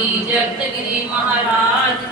की जगतगिरी महाराज